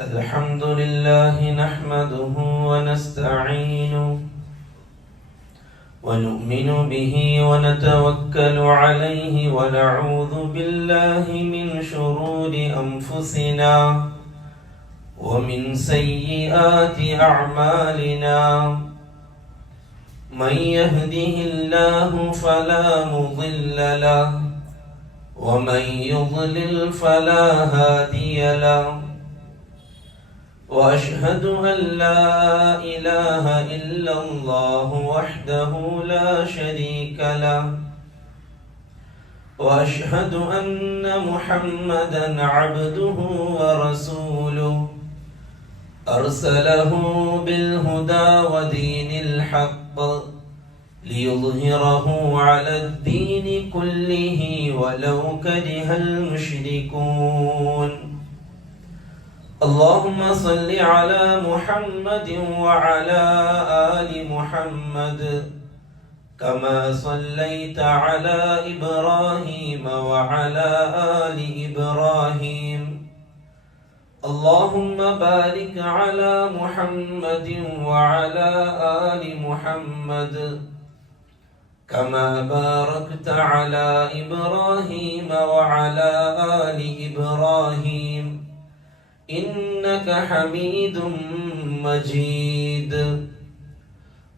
الحمد لله نحمده ونستعينه ونؤمن به ونتوكل عليه ونعوذ بالله من شرور أنفسنا ومن سيئات أعمالنا من يهده الله فلا مضل له ومن يضلل فلا هادي له وأشهد أن لا إله إلا الله وحده لا شريك له وأشهد أن محمدا عبده ورسوله أرسله بالهدى ودين الحق ليظهره على الدين كله ولو كره المشركون اللهم صل على محمد وعلى آل محمد كما صليت على إبراهيم وعلى آل إبراهيم اللهم بارك على محمد وعلى آل محمد كما باركت على إبراهيم وعلى آل إبراهيم إنك حميد مجيد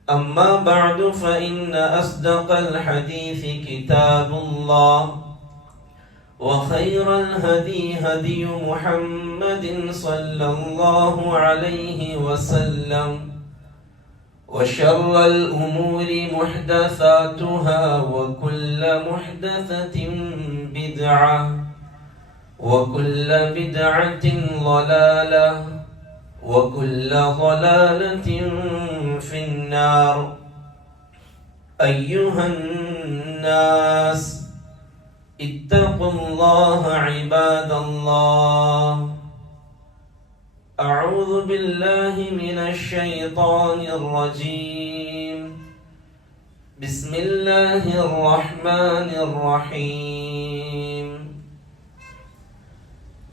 أما بعد فإن أصدق الحديث كتاب الله وخير الهدي هدي محمد صلى الله عليه وسلم وشر الأمور محدثاتها وكل محدثة بدعة وكل بدعة ضلالة وكل ضلالة في النار أيها الناس اتقوا الله عباد الله أعوذ بالله من الشيطان الرجيم بسم الله الرحمن الرحيم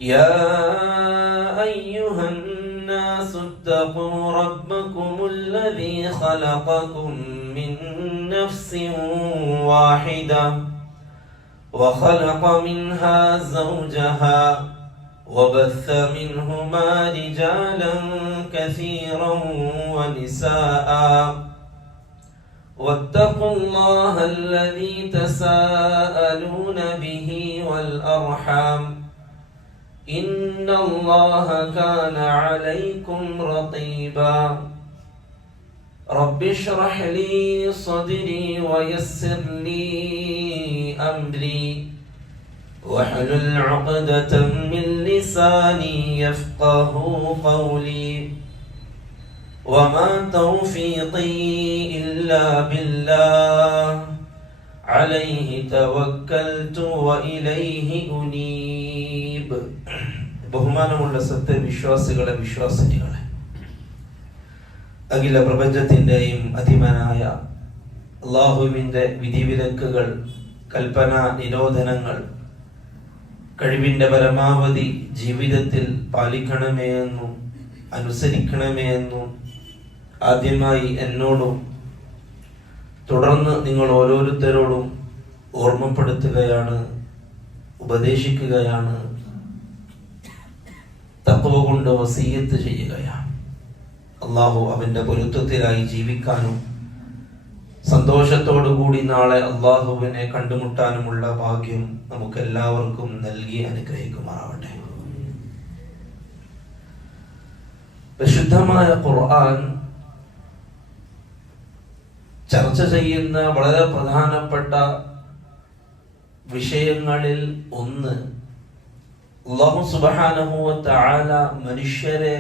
يا أيها الناس اتقوا ربكم الذي خلقكم من نفس واحدة وخلق منها زوجها وبث منهما رجالا كثيرا ونساء واتقوا الله الذي تساءلون به والأرحام إن الله كان عليكم رقيبا رب اشرح لي صدري ويسر لي أمري واحلل عقدة من لساني يفقه قولي وما توفيقي إلا بالله عليه توكلت وإليه أنيب ബഹുമാനമുള്ള സത്യവിശ്വാസികളെ വിശ്വാസിനികളെ, അഖില പ്രപഞ്ചത്തിൻ്റെയും അധിപനായ അള്ളാഹുവിൻ്റെ വിധിവിലക്കുകൾ, കൽപ്പന നിരോധനങ്ങൾ കഴിവിൻ്റെ പരമാവധി ജീവിതത്തിൽ പാലിക്കണമേ എന്നും അനുസരിക്കണമേ എന്നും ആദ്യമായി എന്നോടും തുടർന്ന് നിങ്ങൾ ഓരോരുത്തരോടും ഓർമ്മപ്പെടുത്തുകയാണ്, ഉപദേശിക്കുകയാണ്, തഖ്വ കൊണ്ട് വസിയ്യത്ത് ചെയ്യുകയാണ്. അള്ളാഹു അവന്റെ പൊരുത്തത്തിലായി ജീവിക്കാനും സന്തോഷത്തോടുകൂടി നാളെ അള്ളാഹുവിനെ കണ്ടുമുട്ടാനുമുള്ള ഭാഗ്യം നമുക്ക് എല്ലാവർക്കും നൽകി അനുഗ്രഹിക്കുമാറാവട്ടെ. പരിശുദ്ധമായ ഖുർആൻ ചർച്ച ചെയ്യുന്ന വളരെ പ്രധാനപ്പെട്ട വിഷയങ്ങളിൽ ഒന്ന്, അല്ലാഹു സുബ്ഹാനഹു വ തആല മനുഷ്യരെ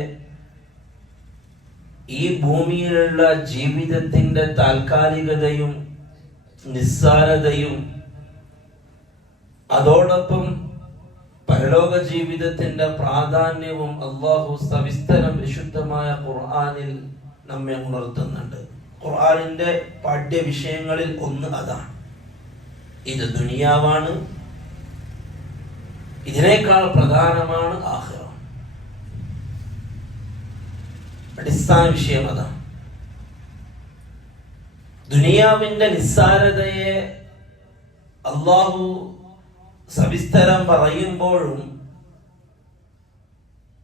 ഈ ഭൂമിയിലുള്ള ജീവിതത്തിന്റെ താൽക്കാലികതയും നിസ്സാരതയും അതോടൊപ്പം പരലോക ജീവിതത്തിന്റെ പ്രാധാന്യവും അല്ലാഹു സവിസ്തരം വിശുദ്ധമായ ഖുർആനിൽ നമ്മെ ഉണർത്തുന്നുണ്ട്. ഖുർആനിന്റെ പാഠ്യവിഷയങ്ങളിൽ ഒന്ന് അതാണ്. ഇത് ദുനിയാവാണ്, ഇതിനേക്കാൾ പ്രധാനമാണ് ആഖിറ. അടിസ്ഥാന വിഷയം അതാണ്. ദുനിയാവിന്റെ നിസ്സാരതയെ അള്ളാഹു സവിസ്തരം പറയുമ്പോഴും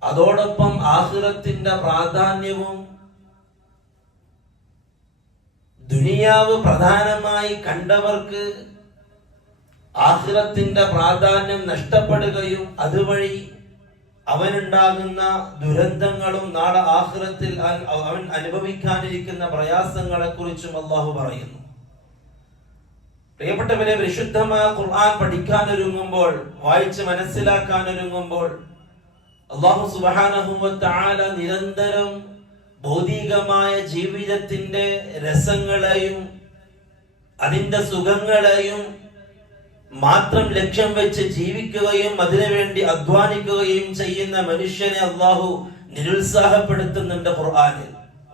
അതോടൊപ്പം ആഖിറത്തിന്റെ പ്രാധാന്യവും ദുനിയാവ് പ്രധാനമായി കണ്ടവർക്ക് ആഖിറത്തിന്റെ പ്രാധാന്യം നഷ്ടപ്പെടുകയും അതുവഴി അവനുണ്ടാകുന്ന ദുരന്തങ്ങളും നാളെ ആഖിറത്തിൽ അവൻ അനുഭവിക്കാനിരിക്കുന്ന പ്രയാസങ്ങളെ കുറിച്ചും അള്ളാഹു പറയുന്നു. പ്രിയപ്പെട്ടവരെ, പരിശുദ്ധമായ ഖുർആൻ പഠിക്കാനൊരുങ്ങുമ്പോൾ, വായിച്ച് മനസ്സിലാക്കാനൊരുങ്ങുമ്പോൾ അല്ലാഹു സുബ്ഹാനഹു വ തആല നിരന്തരം ഭൗതികമായ ജീവിതത്തിന്റെ രസങ്ങളെയും അതിന്റെ സുഖങ്ങളെയും മാത്രം ലക്ഷ്യം വെച്ച് ജീവിക്കുകയും അതിനുവേണ്ടി അധ്വാനിക്കുകയും ചെയ്യുന്ന മനുഷ്യനെ അല്ലാഹു നിരുത്സാഹപ്പെടുത്തുന്നുണ്ട്. ഖുർആനിൽ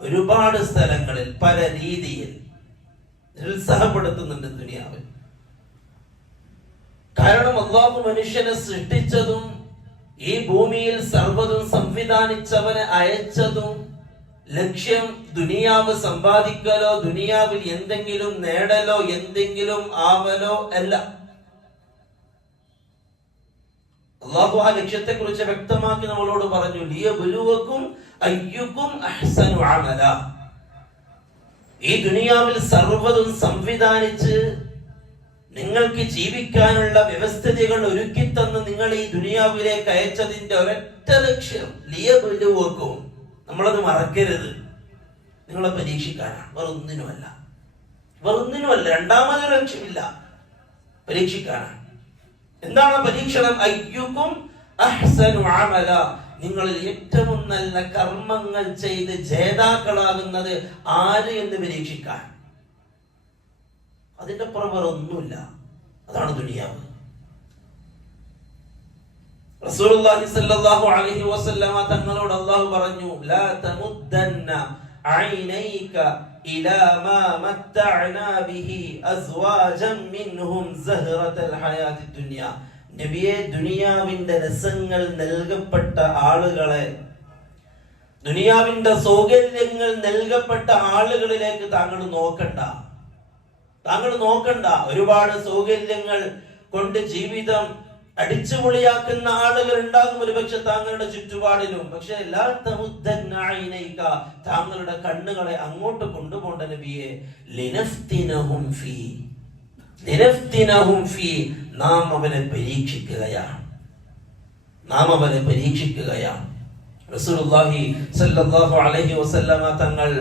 ഒരുപാട് സ്ഥലങ്ങളിൽ പല രീതിയിൽ നിരുത്സാഹപ്പെടുത്തുന്നുണ്ട് ദുനിയാവിൽ. കാരണം അല്ലാഹു മനുഷ്യനെ സൃഷ്ടിച്ചതും ഈ ഭൂമിയിൽ സർവ്വതും സംവിധാനിച്ചവനെ അയച്ചതും ലക്ഷ്യം ദുനിയാവ് സമ്പാദിക്കലോ ദുനിയാവിൽ എന്തെങ്കിലും നേടലോ എന്തെങ്കിലും ആവലോ അല്ല. അല്ലാഹു ആ ലക്ഷ്യത്തെ കുറിച്ച് വ്യക്തമാക്കി നമ്മളോട് പറഞ്ഞു, ലിയബ്ലുവകും അയ്യുകും അഹ്സനു അമല. ഈ ദുനിയാവിൽ സർവ്വതും സംവിധാനിച്ച് നിങ്ങൾക്ക് ജീവിക്കാനുള്ള വ്യവസ്ഥിതികൾ ഒരുക്കി തന്ന് നിങ്ങൾ ഈ ദുനിയാവിലേക്ക് അയച്ചതിന്റെ ഒരൊറ്റ ലക്ഷ്യം ലിയബ്ലുവകും, നമ്മളത് മറക്കരുത്, നിങ്ങളെ പരീക്ഷിക്കാനാണ്, വേറൊന്നിനുമല്ല. രണ്ടാമതൊരു ലക്ഷ്യമില്ല, പരീക്ഷിക്കാനാണ്. എന്താണ് പരീക്ഷണം? അയ്യുകും അഹ്സനു അമല, നിങ്ങളിൽ ഏറ്റവും നല്ല കർമ്മങ്ങൾ ചെയ്ത് ജേതാക്കളാകുന്നത് ആര് എന്ന് പരീക്ഷിക്കാൻ. അതിന്റെ പുറമൊന്നുമില്ല. അതാണ് ദുനിയാവ്. റസൂലുള്ളാഹി സ്വല്ലല്ലാഹു അലൈഹി വസല്ലമ തങ്ങളോട് അല്ലാഹു പറഞ്ഞു, ലാ തമുദ്ദന്ന ഐനൈക ഇലാ മാ മത്തഅനാ ബിഹി അസ്വാജൻ മിൻഹും സഹറത്തൽ ഹയാത്തി ദുനിയ. നബിയെ, ദുനിയാവിന്റെ രസങ്ങൾ നൽകപ്പെട്ട ആളുകളെ, ദുനിയാവിന്റെ സൗകര്യങ്ങൾ നൽകപ്പെട്ട ആളുകളിലേക്ക് താങ്കൾ നോക്കണ്ട. ഒരുപാട് സൗകര്യങ്ങൾ കൊണ്ട് ജീവിതം അടിച്ചുപൊളിയാക്കുന്ന ആളുകൾ ഉണ്ടാകും ഒരുപക്ഷെ താങ്കളുടെ ചുറ്റുപാടിലും. പക്ഷെ താങ്കളുടെ കണ്ണുകളെ അങ്ങോട്ട് കൊണ്ടുപോകേണ്ട നബിയെ. ലിനഫ്തിനഹും ഫീ, നാം അവനെ പരീക്ഷിക്കുകയാണ്. റസൂലുള്ളാഹി സ്വല്ലല്ലാഹു അലൈഹി വസല്ലമ തങ്ങൾ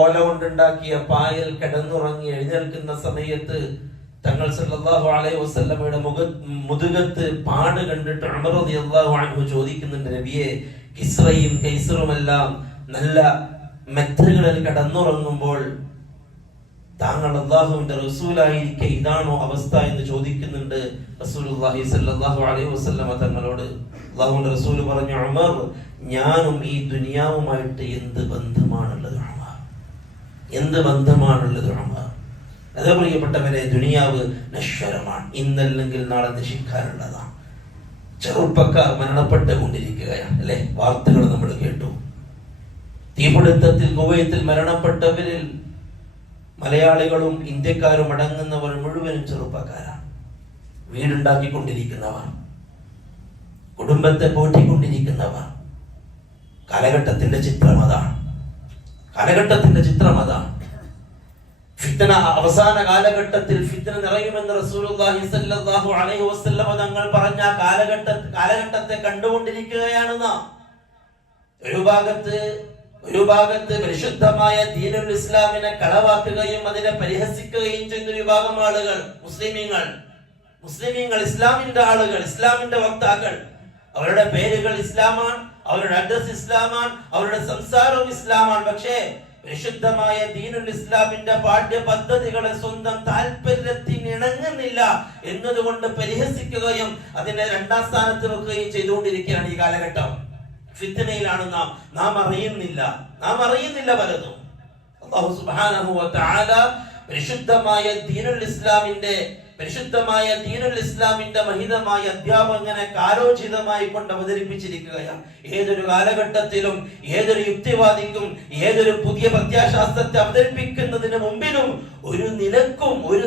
ഓല കൊണ്ടുണ്ടാക്കിയ പായൽ കിടന്നുറങ്ങി എഴുന്നേൽക്കുന്ന സമയത്ത് തങ്ങൾ സല്ലല്ലാഹു അലൈഹി വസല്ലമയുടെ മുതുകത്ത് പാട് കണ്ടിട്ട് ഉമർ റളിയല്ലാഹു അൻഹു ചോദിക്കുന്നുണ്ട്, നബിയെ, കിസ്റയും കൈസറുമെല്ലാം നല്ല മെത്തകളിൽ കിടന്നുറങ്ങുമ്പോൾ താങ്കൾ അല്ലാഹുവിന്റെ റസൂലായിരിക്കെ ഇതാണോ അവസ്ഥ എന്ന് ചോദിക്കുന്നുണ്ട് റസൂലുള്ളാഹി സ്വല്ലല്ലാഹു അലൈഹി വസല്ലമ തങ്ങളോട്. അല്ലാഹുവിന്റെ റസൂൽ പറഞ്ഞു, ഉമർ, ഞാനും ഈ ദുനിയാവുമായിട്ട് എന്ത് ബന്ധമാണുള്ളത് ഉമർ? അതേ പ്രിയപ്പെട്ടവരെ, ദുനിയാവ് നശ്വരമാണ്, ഇന്നല്ലെങ്കിൽ നാളെ നശിക്കാനുള്ളതാണ്. ചെറുപ്പക്കാർ മരണപ്പെട്ടുകൊണ്ടിരിക്കുകയാണ്, അല്ലെ? വാർത്തകൾ നമ്മൾ കേട്ടു. തീപിടുത്തത്തിൽ കുവൈത്തിൽ മരണപ്പെട്ടവരിൽ മലയാളികളും ഇന്ത്യക്കാരും അടങ്ങുന്നവർ മുഴുവനും ചെറുപ്പക്കാരാണ്. വീടുണ്ടാക്കിക്കൊണ്ടിരിക്കുന്നവർ, കുടുംബത്തെ പോറ്റിക്കൊണ്ടിരിക്കുന്നവർ. കാലഘട്ടത്തിന്റെ ചിത്രം അതാണ്. ഫിത്ന, അവസാന കാലഘട്ടത്തിൽ ഫിത്ന നിറയുമെന്ന് റസൂലുള്ളാഹി സ്വല്ലല്ലാഹു അലൈഹി വസല്ലം തങ്ങൾ പറഞ്ഞ കാലഘട്ടത്തെ കണ്ടുകൊണ്ടിരിക്കുകയാണ് നാം. ഒരു ഭാഗത്ത് പരിശുദ്ധമായ ദീനുൽ ഇസ്ലാമിനെ കളവാക്കുകയും അതിനെ പരിഹസിക്കുകയും ചെയ്യുന്ന ഒരു വിഭാഗം ആളുകൾ, മുസ്ലിമീങ്ങൾ, ഇസ്ലാമിന്റെ ആളുകൾ, ഇസ്ലാമിന്റെ വക്താക്കൾ. അവരുടെ പേരുകൾ ഇസ്ലാമാണ്, അവരുടെ അഡ്രസ് ഇസ്ലാമാണ്, അവരുടെ സംസാരവും ഇസ്ലാമാണ്. പക്ഷേ പരിശുദ്ധമായ ദീനുൽ ഇസ്ലാമിന്റെ പാഠ്യ പദ്ധതികളെ സ്വന്തം താല്പര്യത്തിന് ഇണങ്ങുന്നില്ല എന്നതുകൊണ്ട് പരിഹസിക്കുകയും അതിനെ രണ്ടാം സ്ഥാനത്ത് വെക്കുകയും ചെയ്തുകൊണ്ടിരിക്കുകയാണ് ഈ കാലഘട്ടം. ഫിത്നയിലാണ് നാം അറിയുന്നില്ല പലതും. അല്ലാഹു സുബ്ഹാനഹു വ തആല പരിശുദ്ധമായ ദീനുൽ ഇസ്ലാമിന്റെ പരിശുദ്ധമായ ദീനുൽ ഇസ്ലാമിന്റെ മഹിതമായ അധ്യാപകനെ കാലോചിതമായി കൊണ്ട് അവതരിപ്പിച്ചിരിക്കുകയാണ്. ഏതൊരു കാലഘട്ടത്തിലും ഏതൊരു യുക്തിവാദിക്കും ഏതൊരു പുതിയ പ്രത്യാശാസ്ത്രത്തെ അവതരിപ്പിക്കുന്നതിന് മുമ്പിലും ഒരു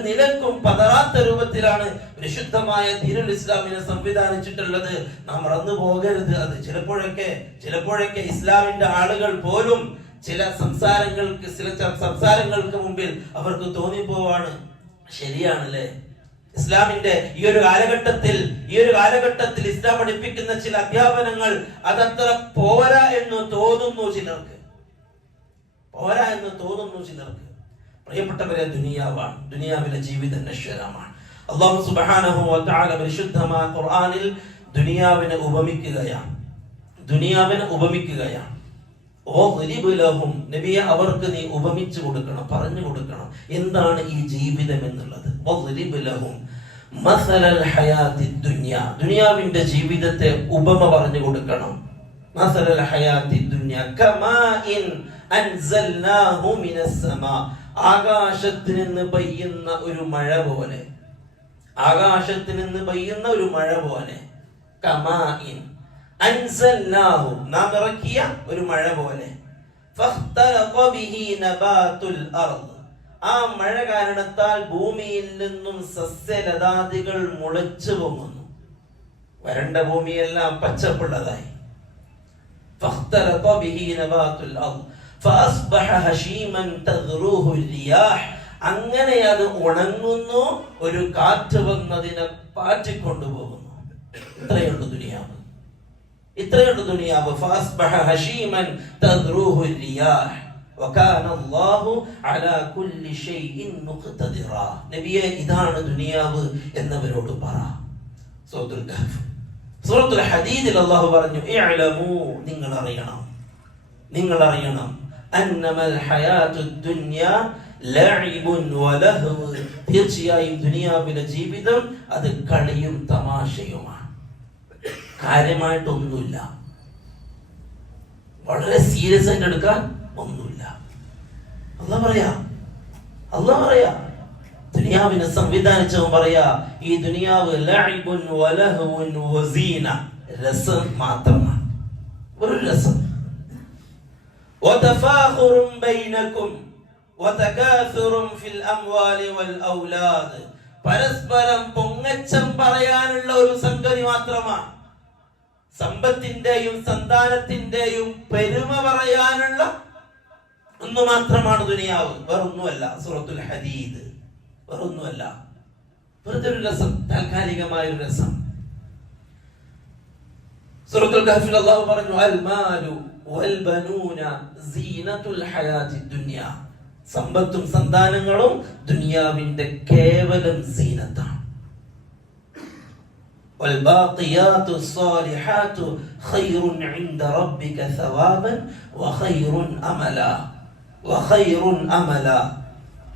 നിലക്കും പതറാത്ത രൂപത്തിലാണ് പരിശുദ്ധമായ ദീനുൽ ഇസ്ലാമിനെ സംവിധാനിച്ചിട്ടുള്ളത്. നാം മറന്നു പോകരുത്. അത് ചിലപ്പോഴൊക്കെ ഇസ്ലാമിന്റെ ആളുകൾ പോലും ചില സംസാരങ്ങൾക്ക് മുമ്പിൽ അവർക്ക് തോന്നിപ്പോവാണ്, ശരിയാണല്ലേ, ഇസ്ലാമിന്റെ ഈ ഒരു കാലഘട്ടത്തിൽ ഇസ്ലാം പഠിപ്പിക്കുന്ന ചില അധ്യാപനങ്ങൾ അതത്ര പോരാ എന്ന് തോന്നുന്നു ചിലർക്ക്. പ്രിയപ്പെട്ടവരെ, ദുനിയാവിലെ ജീവിതം നശ്വരമാണ്. അല്ലാഹു സുബ്ഹാനഹു വ തആല പരിശുദ്ധമായ ഖുർആനിൽ ദുനിയാവിനെ ഉപമിക്കുകയാണ്. നബിയെ, അവർക്ക് നീ ഉപമിച്ചു കൊടുക്കണം, പറഞ്ഞു കൊടുക്കണം എന്താണ് ഈ ജീവിതം എന്നുള്ളത്. ദുനിയാവിന്റെ ജീവിതത്തെ ഉപമ പറഞ്ഞു കൊടുക്കണം. ആകാശത്ത് നിന്ന് പെയ്യുന്ന ഒരു മഴ പോലെ, കമാഇൻ അൻസൽനാഹു, നാം ഇറക്കിയ ഒരു മഴ പോലെ, ഫഖ്തലഖ ബിഹി നബാതുൽ അർദ്, ആ മഴ കാരണത്താൽ ഭൂമിയിൽ നിന്നും സസ്യലതാദികൾ മുളച്ചു പൊങ്ങുന്നു. വരണ്ട ഭൂമിയെല്ലാം പച്ചപ്പുള്ളതായി. ഫഖ്തലഖ ബിഹി നബാതുൽ അർദ് ഫഅസ്ബഹ ഹശീമൻ തദ്റൂഹു റിയാഹ്, അങ്ങനെ അത് ഉണങ്ങുന്നു, ഒരു കാറ്റ് വന്നതിനെ പാറ്റിക്കൊണ്ടുപോകുന്നു. ഇത്രയുണ്ട് ദുനിയാവ്. ഫഅസ്ബഹ ഹശീമൻ തദ്റൂഹു റിയാഹ് വകാന അല്ലാഹു അലാ കുല്ലി ഷൈഇൻ മുഖ്തദിറ. നബിയെ, ഇതാണ് ദുനിയാവ് എന്നവരോട് പറ. സൂറത്തുൽ ഹദീദിൽ അല്ലാഹു പറഞ്ഞു, ഇഅ്ലമൂ, നിങ്ങൾ അറിയണം അന്നമൽ ഹയാത്തുദ് ദുനിയ ലഅബുൻ വലഹ്വ്, തീർച്ചയായും ദുനിയാവിലെ ജീവിതം അത് കളിയും തമാശയുമാണ്. കാര്യമായിട്ടൊന്നുമില്ല, വളരെ സീരിയസ് ആയിട്ട് എടുക്കാൻ ഒന്നുമില്ല. അല്ലാഹ് പറയാ ദുനിയാവിനെ സംവിധാനിച്ചവൻ പറയാ, ഈ ദുനിയാവ് ലഅബുൻ വലഹ്വുൻ വസീന, രസം മാത്രമാണ്, ഒരു രസം. വതഫാഖുറുൻ ബൈനകും വതകാസുറുൻ ഫിൽ അംവാലി വൽ ഔലാദ്, പരസ്പരം പൊങ്ങച്ചം പറയാനുള്ള ഒരു സംഗതി മാത്രമാണ്. സമ്പത്തിന്റെയും സന്താനത്തിന്റെയും പെരുമ പറയാനുള്ള ഒന്ന് മാത്രമാണ് ദുനിയാവ്, വേറൊന്നുമല്ല. സൂറത്തുൽ ഹദീദ് വേറൊന്നുമല്ല, വെറുതെ ഒരു രസം, താൽക്കാലികമായ ഒരു രസം. സൂറത്തുൽ കഹ്ഫിൽ അല്ലാഹു പറഞ്ഞു, അൽ മാലു വൽ ബനൂന സീനത്തുൽ ഹയാത്തിദ് ദുനിയ, സമ്പത്തും സന്താനങ്ങളും ദുനിയാവിന്റെ കേവലം സീനത്താണ്. والباقيات الصالحات خير عند ربك ثوابا وخير أملا.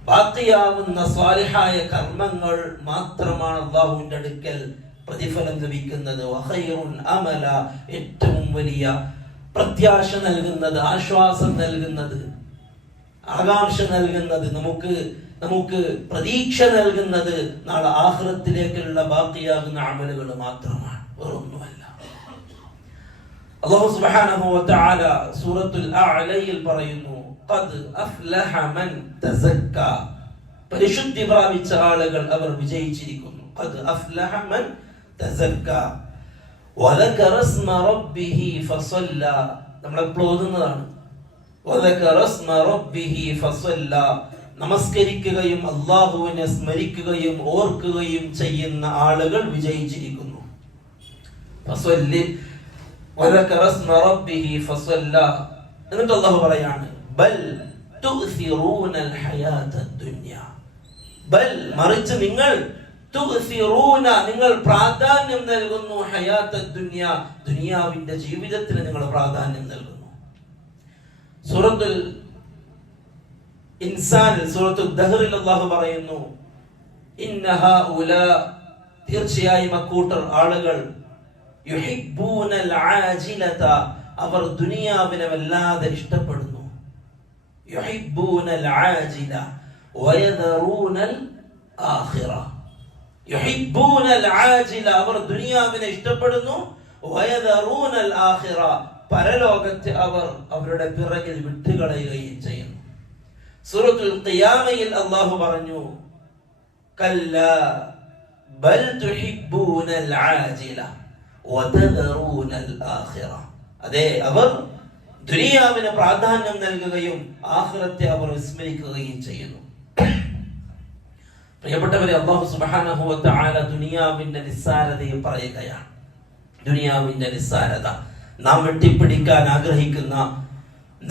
ബാക്കിയാവുന്ന സ്വാലിഹായ കർമ്മങ്ങൾ മാത്രമാണ് അല്ലാഹുവിന്റെ അടുക്കൽ പ്രതിഫലം ലഭിക്കുന്നത്. വഖൈറുൻ അമല, ഏറ്റവും വലിയ പ്രത്യാശ നൽകുന്നത്, ആശ്വാസം നൽകുന്നത്, ആകാംക്ഷ നൽകുന്നത്, നമുക്ക് പ്രതീക്ഷ നൽകുന്നത് നാളെ ആഖിറത്തിലേക്കുള്ള ബാക്കിയാകുന്ന അമലുകൾ മാത്രമാണ്, വേറൊന്നുമല്ല. അല്ലാഹു സുബ്ഹാനഹു വ തആല സൂറത്തുൽ അഅലയിൽ പറയുന്നു, ഖദ് അഫ്ലഹ മൻ തസക്ക, പരിശുദ്ധി പ്രാപിച്ച ആളുകൾ അവർ വിജയിച്ചിരിക്കുന്നു. ഖദ് അഫ്ലഹ മൻ തസക്ക വദകറ സ്മ റബ്ബിഹി ഫസല്ല, നമ്മൾ എപ്പോഴും ഓതുന്നതാണ്. വദകറ സ്മ റബ്ബിഹി ഫസല്ല, നമസ്കരിക്കുകയും അല്ലാഹുവിനെ സ്മരിക്കുകയും ഓർക്കുകയും ചെയ്യുന്ന ആളുകൾ വിജയിച്ചിരിക്കുന്നു. ഫസല്ലി വദകറ സ്മ റബ്ബിഹി ഫസല്ല, എന്നിട്ട് അല്ലാഹു പറയാണ്, ബൽ തുഅ്സിറൂനൽ ഹയാത്തദ് ദുനിയ, ബൽ മറിച്ച് നിങ്ങൾ തുഅ്സിറൂന, നിങ്ങൾ പ്രാധാന്യം നൽകുന്നു, ഹയാത്തദ് ദുനിയ, ദുനിയാവിന്റെ ജീവിതത്തിന് നിങ്ങൾ പ്രാധാന്യം നൽകുന്നു. സൂറത്തുൽ ഇൻസാൻ, സൂറത്തുൽ ദഹ്റിൽ അല്ലാഹു പറയുന്നു, ഇന്ന ഹഉലാ, തീർച്ചയായും അക്കൂട്ടർ ആളുകൾ, യുഹിബ്ബൂനൽ ആജിലത, അവർ ദുനിയാവിനെ വല്ലാതെ ഇഷ്ടപ്പെടുന്നു. യുഹിബ്ബൂനൽ ആജില വയദറൂനൽ ആഖിറ, യുഹിബ്ബൂനൽ ആജില, അവർ ദുനിയാവിനെ ഇഷ്ടപ്പെടുന്നു. വയദറൂനൽ ആഖിറ, പരലോകത്തെ അവർ അവരുടെ പിറകിൽ വിട്ടുകളയുകയും ചെയ്യുന്നു. സൂറത്തുൽ ഖിയാമയിൽ അല്ലാഹു പറഞ്ഞു, കല്ലാ ബൽ തുഹിബ്ബൂനൽ ആജില വതദറൂനൽ ആഖിറ. അതെ, അവർ ദുനിയാവിന് പ്രാധാന്യം നൽകുകയും ആഖിറത്തെ അവർ വിസ്മരിക്കുകയും ചെയ്യുന്നു. പ്രിയപ്പെട്ടവരെ, അല്ലാഹു സുബ്ഹാനഹു വ തആല ദുനിയാവിന്റെ നിസ്സാരതയെ പറയുകയാണ്. ദുനിയാവിന്റെ നിസ്സാരത, നാം വെട്ടിപ്പിടിക്കാൻ ആഗ്രഹിക്കുന്ന,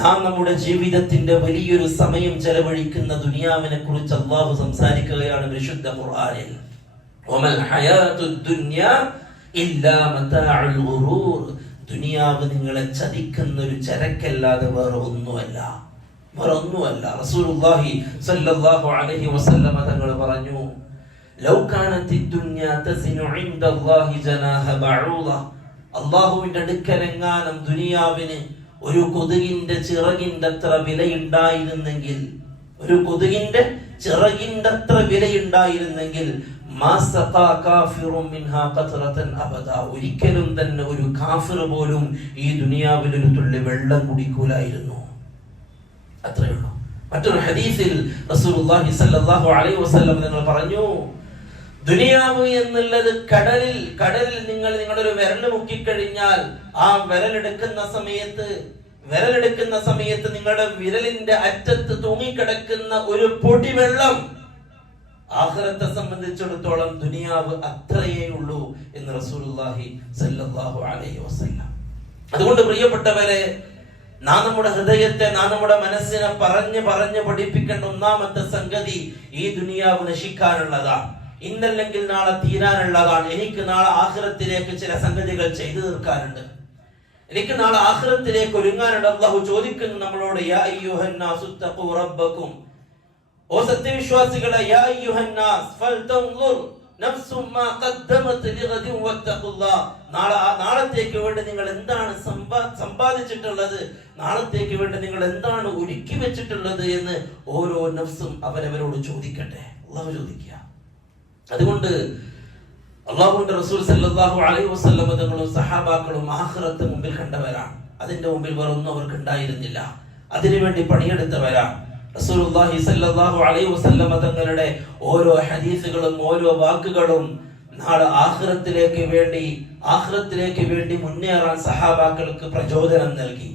നാം നമ്മുടെ ജീവിതത്തിന്റെ വലിയൊരു സമയം ചെലവഴിക്കുന്ന ദുനിയാവിനെ കുറിച്ച് അല്ലാഹു സംസാരിക്കുകയാണ് വിശുദ്ധ ഖുർആനിൽ. വമൽ ഹയാത്തുദ് ദുനിയാ ഇല്ലാ മതാഉൽ ഗുറൂർ. ദുനിയാവ് നിങ്ങളെ ചതിക്കുന്ന ഒരു ചരക്കല്ലാതെ വേറെ ഒന്നുമല്ല. റസൂലുള്ളാഹി സ്വല്ലല്ലാഹു അലൈഹി വസല്ലം തങ്ങൾ പറഞ്ഞു, ലൗ കാനത്തിദ് ദുനിയാ തസിനു ഇൻദല്ലാഹി ജനാഹ ബഊദ. അല്ലാഹുവിന്റെ അടുക്കലെങ്ങാനും ദുനിയാവിന് ഒരു കൊതുകിന്റെ ചിറകിന്റെ അത്ര വിലയുണ്ടായിരുന്നെങ്കിൽ, ഒരു കൊതുകിന്റെ ചിറകിന്റെ അത്ര വിലയുണ്ടായിരുന്നെങ്കിൽ ഒരിക്കലും തന്നെ ഒരു കാഫിർ പോലും ഈ ദുനിയാവിൽ ഒരു തുള്ളി വെള്ളം കുടിക്കൂലായിരുന്നു. അത്രയേ ഉള്ളൂ. മറ്റൊരു ഹദീസിൽ റസൂലുള്ളാഹി സ്വല്ലല്ലാഹു അലൈഹി വസല്ലം തങ്ങൾ പറഞ്ഞു, ദുനിയാവ് എന്നുള്ളത് കടലിൽ നിങ്ങൾ നിങ്ങളുടെ ഒരു വിരൽ മുക്കിക്കഴിഞ്ഞാൽ ആ വിരലെടുക്കുന്ന സമയത്ത് നിങ്ങളുടെ വിരലിന്റെ അറ്റത്ത് തൂങ്ങിക്കിടക്കുന്ന ഒരു പൊടി വെള്ളം ആഖിറത്തെ സംബന്ധിച്ചിടത്തോളം ദുനിയാവ് അത്രയേ ഉള്ളൂ എന്ന് റസൂലുള്ളാഹി സ്വല്ലല്ലാഹു അലൈഹി വസല്ലം. അതുകൊണ്ട് പ്രിയപ്പെട്ടവരെ, നാം നമ്മുടെ ഹൃദയത്തെ, നാം നമ്മുടെ മനസ്സിനെ പറഞ്ഞ് പഠിപ്പിക്കേണ്ട ഒന്നാമത്തെ സംഗതി, ഈ ദുനിയാവ് നശിക്കാനുള്ളതാണ്, ഇന്നല്ലെങ്കിൽ നാളെ തീരാനുള്ളതാണ്. എനിക്ക് നാളെ ആഖിറത്തിലേക്ക് ചില സംഗതികൾ ചെയ്തു തീർക്കാനുണ്ട്, എനിക്ക് നാളെ ആഖിറത്തിലേക്ക് ഒരുങ്ങാനുണ്ട്. അല്ലാഹു ചോദിക്കുന്നു നമ്മളോട്, യാ അയ്യുഹന്നാസു തഖൂ റബ്ബക്കും, ഓ സത്യവിശ്വാസികളെ, യാ അയ്യുഹന്നാസ് ഫൽതൻദുർ നഫ്സും മാ ഖദ്ദമത് ലിഗദിൻ വത്തഖുല്ലാഹ്. നാളത്തേക്ക് വേണ്ടി നിങ്ങൾ എന്താണ് സമ്പാദിച്ചിട്ടുള്ളത്, നാളത്തേക്ക് വേണ്ടി നിങ്ങൾ എന്താണ് ഒരുക്കി വെച്ചിട്ടുള്ളത് എന്ന് ഓരോ നഫ്സും അവരവരോട് ചോദിക്കട്ടെ. അല്ലാഹു ചോദിക്കുക. അതുകൊണ്ട് അല്ലാഹുവിന്റെ റസൂൽ സല്ലല്ലാഹു അലൈഹി വസല്ലം തങ്ങളും സഹാബാക്കളും ആഖിറത്തെ മുമ്പിൽ കണ്ടവരാണ്. അതിന്റെ മുമ്പിൽ വേറൊന്നും അവർക്ക് ഉണ്ടായിരുന്നില്ല. അതിനുവേണ്ടി പണിയെടുത്തവരാണ്. റസൂലുള്ളാഹി സ്വല്ലല്ലാഹു അലൈഹി വസല്ലം തങ്ങളുടെ ഓരോ ഹദീസുകളും ഓരോ വാക്കുകളും നാളെ ആഖിറത്തിലേക്ക് വേണ്ടി മുന്നേറാൻ സഹാബാക്കൾക്ക് പ്രചോദനം നൽകി.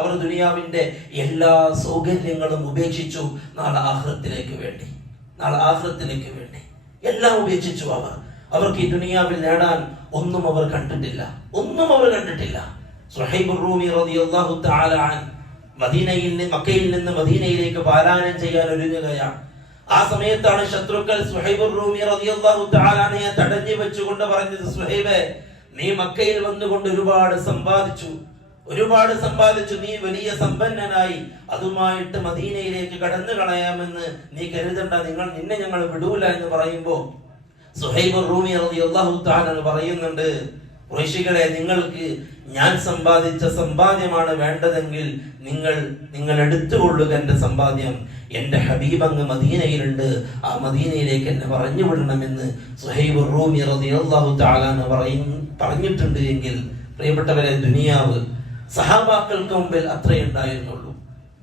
അവർ ദുനിയാവിന്റെ എല്ലാ സൗകര്യങ്ങളും ഉപേക്ഷിച്ചു നാളെ ആഖിറത്തിലേക്ക് വേണ്ടി എല്ലാം ഉപേക്ഷിച്ചു. അവർക്ക് ഈ ദുനിയാവിൽ നേടാൻ ഒന്നും അവർ കണ്ടിട്ടില്ല. സുഹൈബ് റൂമി റളിയല്ലാഹു തആല അൻഹു മക്കയിൽ നിന്ന് മദീനയിലേക്ക് പാലായനം ചെയ്യാൻ ഒരുങ്ങുകയാണ്. ആ സമയത്താണ് ശത്രുക്കൾ സുഹൈബ് റൂമി റളിയല്ലാഹു തആല അൻഹയെ തടഞ്ഞു വെച്ചുകൊണ്ട് പറഞ്ഞത്, സുഹൈബേ, നീ മക്കയിൽ വന്നുകൊണ്ട് ഒരുപാട് സമ്പാദിച്ചു, നീ വലിയ സമ്പന്നനായി, അതുമായിട്ട് മദീനയിലേക്ക് കടന്നു കളയാമെന്ന് നീ കരുതണ്ട, നിന്നെ ഞങ്ങൾ വിടൂല എന്ന് പറയുമ്പോ സുഹൈബ് റൂമി റളിയല്ലാഹു തആല പറയുന്നുണ്ട്, ഖുറൈശികളെ, നിങ്ങൾക്ക് ഞാൻ സമ്പാദിച്ച സമ്പാദ്യമാണ് വേണ്ടതെങ്കിൽ നിങ്ങൾ എടുത്തുകൊള്ളുക എന്റെ സമ്പാദ്യം. എന്റെ ഹബീബ് അങ്ങ് മദീനയിലുണ്ട്, ആ മദീനയിലേക്ക് എന്നെ പറഞ്ഞു വിടണമെന്ന് സുഹൈബ് റൂമി റളിയല്ലാഹു തആല പറഞ്ഞിട്ടുണ്ട്. എങ്കിൽ പ്രിയപ്പെട്ടവരെ, ദുനിയാവ് സഹാബാക്കൾക്ക് മുമ്പിൽ അത്രയേ ഉണ്ടായിരുന്നുള്ളൂ.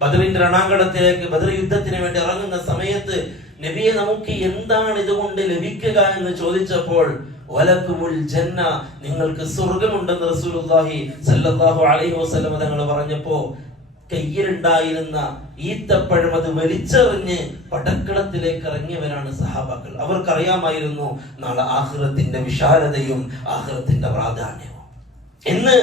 ബദറിന്റെ രണാങ്കണത്തിലേക്ക് ബദർ യുദ്ധത്തിന് വേണ്ടി ഇറങ്ങുന്ന സമയത്ത് നബിയെ, നമുക്ക് എന്താണ് ഇതുകൊണ്ട് ലഭിക്കുക എന്ന് ചോദിച്ചപ്പോൾ, വലക്കുമുൽ ജന്ന, നിങ്ങൾക്ക് സ്വർഗമുണ്ടെന്ന് റസൂലുള്ളാഹി സ്വല്ലല്ലാഹു അലൈഹി വസല്ലം തങ്ങൾ പറഞ്ഞപ്പോ കയ്യിലുണ്ടായിരുന്ന ഈത്തപ്പഴം അത് വലിച്ചെറിഞ്ഞ് പടക്കളത്തിലേക്ക് ഇറങ്ങിയവരാണ് സഹാബാക്കൾ. അവർക്കറിയാമായിരുന്നു നാളെ ആഖിറത്തിന്റെ വിശാലതയും ആഖിറത്തിന്റെ പ്രാധാന്യവും. ഇന്ന്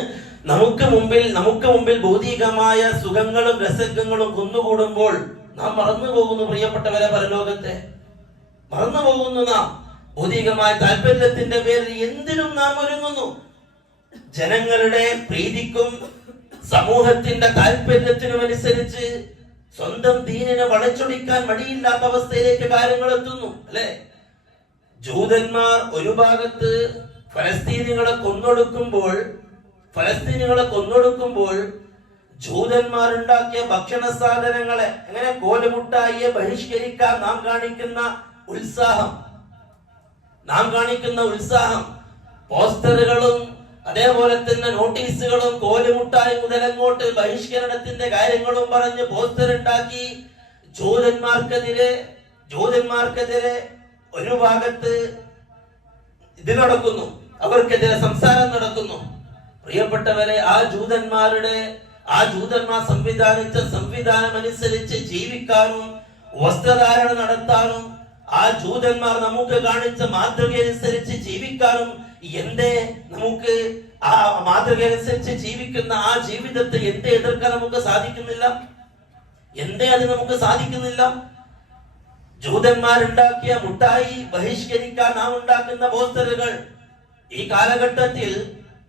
നമുക്ക് മുമ്പിൽ ഭൗതികമായ സുഖങ്ങളും രസങ്ങളും കുന്നുകൂടുമ്പോൾ നാം മറന്നുപോകുന്നു. പ്രിയപ്പെട്ടവരെ, പരലോകത്തെ മറന്നുപോകുന്നു. നാം ഭൗതികമായ താല്പര്യത്തിന്റെ പേരിൽ എന്തിനും നാം ഒരുങ്ങുന്നു. ജനങ്ങളുടെ പ്രീതിക്കും സമൂഹത്തിന്റെ താല്പര്യത്തിനും അനുസരിച്ച് സ്വന്തം ദീനിനെ വളച്ചൊടിക്കാൻ മടിയില്ലാത്ത അവസ്ഥയിലേക്ക് കാര്യങ്ങൾ എത്തുന്നു, അല്ലെ? ജൂതന്മാർ ഒരു ഭാഗത്ത് ഫലസ്തീനികളെ കൊന്നൊടുക്കുമ്പോൾ ജൂതന്മാരുണ്ടാക്കിയ ഭക്ഷണ സാധനങ്ങളെ, അങ്ങനെ കോലുമുട്ടായിയെ ബഹിഷ്കരിക്കാൻ നാം കാണിക്കുന്ന ഉത്സാഹം, നാം കാണിക്കുന്ന ഉത്സാഹം, പോസ്റ്ററുകളും അതേപോലെ തന്നെ നോട്ടീസുകളും കോലുമുട്ടായി മുതലങ്ങോട്ട് ബഹിഷ്കരണത്തിന്റെ കാര്യങ്ങളും പറഞ്ഞ് പോസ്റ്റർ ഉണ്ടാക്കി ജൂതന്മാർക്കെതിരെ ഒരു ഭാഗത്ത് ഇത് നടക്കുന്നു, അവർക്കെതിരെ സംസാരം നടക്കുന്നു. പ്രിയപ്പെട്ടവരെ, ആ ജൂതന്മാർ സംവിധാനിച്ച സംവിധാനം അനുസരിച്ച് ജീവിക്കാനും വസ്ത്രധാരണ നടത്താനും ആ ജൂതന്മാർ നമുക്ക് കാണിച്ച മാതൃകയനുസരിച്ച് ജീവിക്കാനും എന്തേ നമുക്ക് ആ മാതൃകയനുസരിച്ച് ജീവിക്കുന്ന ആ ജീവിതത്തെ എന്തേ എതിർക്കാൻ നമുക്ക് സാധിക്കുന്നില്ല? എന്തേ അത് നമുക്ക് സാധിക്കുന്നില്ല? ജൂതന്മാരുണ്ടാക്കിയ മുട്ടായി ബഹിഷ്കരിക്കാൻ നാം ഉണ്ടാക്കുന്ന പോസ്റ്ററുകൾ, ഈ കാലഘട്ടത്തിൽ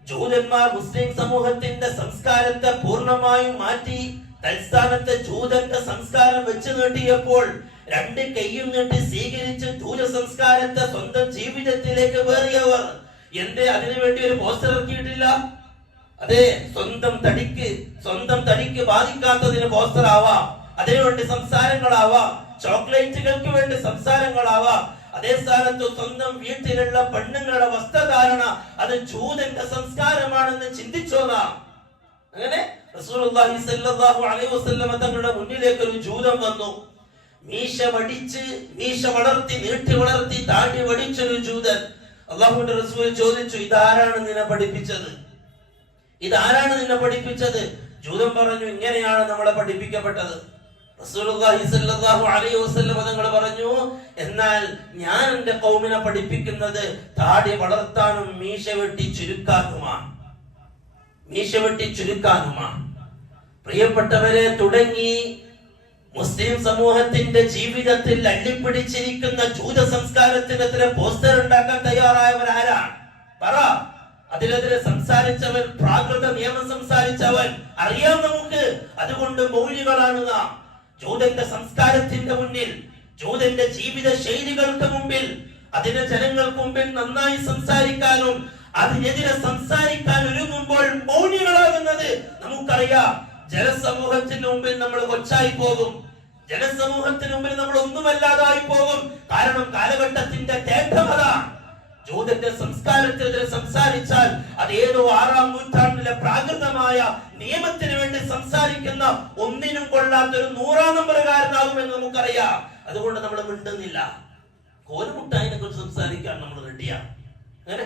ജൂതന്മാർ മുസ്ലിം സമൂഹത്തിന്റെ സംസ്കാരത്തെ പൂർണ്ണമായും മാറ്റി തൽസ്ഥാനത്തെ ജൂതന്റെ സംസ്കാരം വെച്ച് നീട്ടിയപ്പോൾ രണ്ട് കൈയും നീട്ടി സ്വീകരിച്ച് ജൂത സംസ്കാരത്തെ സ്വന്തം ജീവിതത്തിലേക്ക് വേറിയവർ എന്തേ അതിനുവേണ്ടി ഒരു പോസ്റ്റർ ഇറക്കിയിട്ടില്ല? അതെ, സ്വന്തം തടിക്ക് ബാധിക്കാത്തതിന് പോസ്റ്റർ ആവാം, അതിനുവേണ്ടി സംസാരങ്ങളാവാം, ചോക്ലേറ്റുകൾക്ക് വേണ്ടി സംസാരങ്ങളാവാം. അതേ സ്ഥാനത്ത് സ്വന്തം വീട്ടിലുള്ള പെണ്ണുങ്ങളുടെ വസ്ത്രധാരണ അത് ജൂതന്റെ സംസ്കാരമാണെന്ന് ചിന്തിച്ചോതാ. അങ്ങനെ റസൂലുള്ളാഹി സ്വല്ലല്ലാഹു അലൈഹി വസല്ലം തങ്ങളുടെ മുന്നിലേക്ക് ഒരു ജൂതൻ വന്നു. മീശ വളർത്തി നീട്ടി വളർത്തി താടി വടിച്ചൊരു ജൂതൻ. അല്ലാഹുവിന്റെ റസൂൽ ചോദിച്ചു, ഇതാരാണ് നിന്നെ പഠിപ്പിച്ചത്? ജൂതൻ പറഞ്ഞു, ഇങ്ങനെയാണ് നമ്മളെ പഠിപ്പിക്കപ്പെട്ടത്. റസൂലുള്ളാഹി സ്വല്ലല്ലാഹു അലൈഹി വസല്ലം തങ്ങൾ പറഞ്ഞു, എന്നാൽ ഞാൻ എൻ്റെ ഖൗമിനെ പഠിപ്പിക്കുന്നത് താടി വളർത്താനും മീശ വെട്ടി ചുരുക്കാനുമാണ്. പ്രിയപ്പെട്ടവരെ, തുടങ്ങി മുസ്ലിം സമൂഹത്തിന്റെ ജീവിതത്തിൽ അള്ളിപ്പിടിച്ചിരിക്കുന്ന ജൂത സംസ്കാരത്തിനെതിരെ പോസ്റ്റർ ഉണ്ടാക്കാൻ തയ്യാറായവർ ആരാണ്? പറ. അതിനെതിരെ സംസാരിച്ചവൻ, പ്രാകൃത നിയമം സംസാരിച്ചവൻ അറിയാം നമുക്ക്. അതുകൊണ്ട് മൗലികളാണ് നാം. ജൂതന്റെ സംസ്കാരത്തിന്റെ മുന്നിൽ, ജൂതന്റെ ജീവിത ശൈലികൾക്ക് മുമ്പിൽ, അതിന്റെ ജനങ്ങൾക്ക് മുമ്പിൽ നന്നായി സംസാരിക്കാനും അതിനെതിരെ സംസാരിക്കാൻ ഒരുങ്ങുമ്പോൾ മൗനികളാകുന്നത് നമുക്കറിയാം. ജനസമൂഹത്തിന് മുമ്പിൽ നമ്മൾ കൊച്ചായി പോകും, ജനസമൂഹത്തിന് മുമ്പിൽ നമ്മൾ ഒന്നുമല്ലാതായി പോകും. കാരണം കാലഘട്ടത്തിന്റെ തേട്ടമതാണ്. ജൂതന്റെ സംസ്കാരത്തിനെതിരെ സംസാരിച്ചാൽ അത് ഏതോ 6-ാം നൂറ്റാണ്ടിലെ പ്രാകൃതമായ നിയമത്തിന് വേണ്ടി സംസാരിക്കുന്ന ഒന്നിനും കൊള്ളാത്തൊരു 100-ാം നമ്പറുകാരനാകുമെന്ന് നമുക്കറിയാം. അതുകൊണ്ട് നമ്മൾ മിണ്ടുന്നില്ല. കോലുമുട്ടായിനെ കുറിച്ച് സംസാരിക്കാൻ നമ്മൾ റെഡിയാണ്. അങ്ങനെ